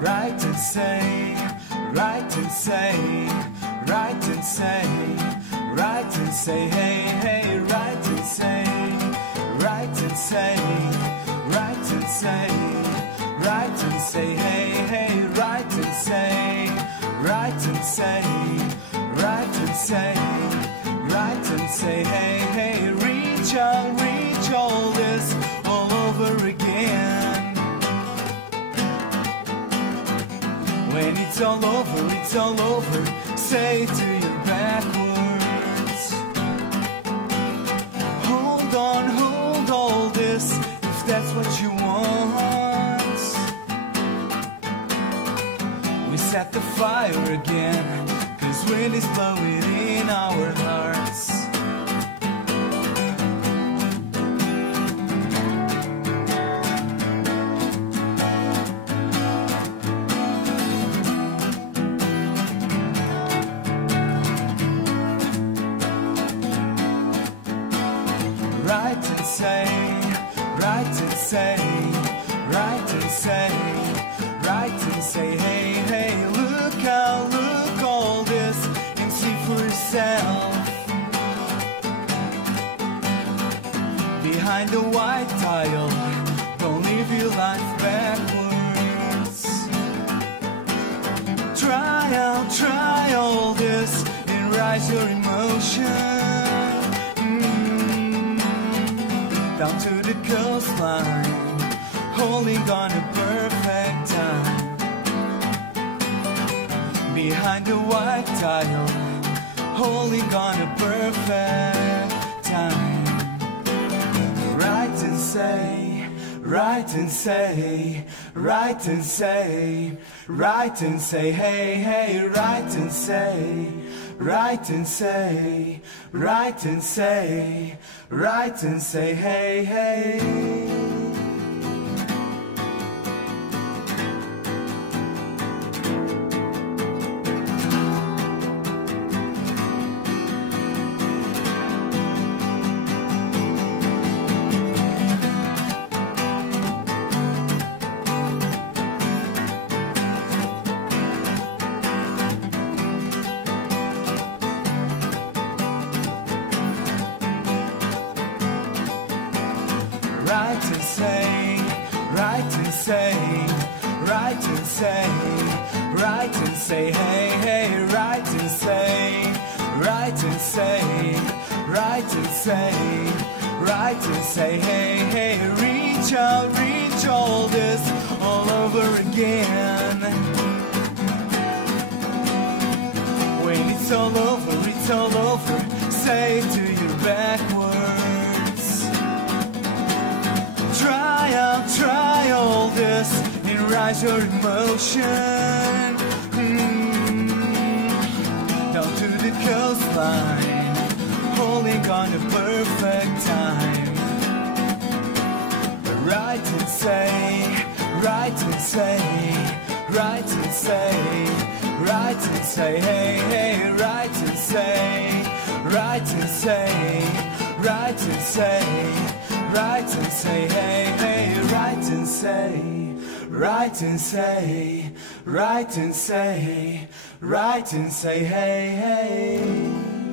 right and say, right and say, right and say, right and say, hey, hey, right and say, right and say, right and say, right and say, hey, hey, right and say, right and say, right and say, right and say, hey, hey, reach all this all over again. When it's all over, say to your backwards. Hold on, hold all this, if that's what you want. We set the fire again, 'cause wind is blowing in our hearts. Right and say, right and say, right and say, right and say, hey, hey, look all this and see for yourself. Behind the white tile, don't live your life backwards. Try all this and rise your emotion. Down to the coastline, holding on a perfect time. Behind the white tile, holding on a perfect time. Right and say, right and say, right and say, right and say, hey, hey, right and say, right and say, right and say, right and say, hey, hey. Right and say, right and say, right and say, right and say, hey, hey, right and say, right and say, right and say, right and say, hey, hey, reach all this all over again. When it's all over, say to your backwards. Try all this and rise your emotion. Down to the coastline, holding on a perfect time. Right and say, right and say, right and say, right and say, hey, hey, right and say, right and say, right and say, right and say, hey, hey, right and say, right and say, right and say, right and say, hey, hey.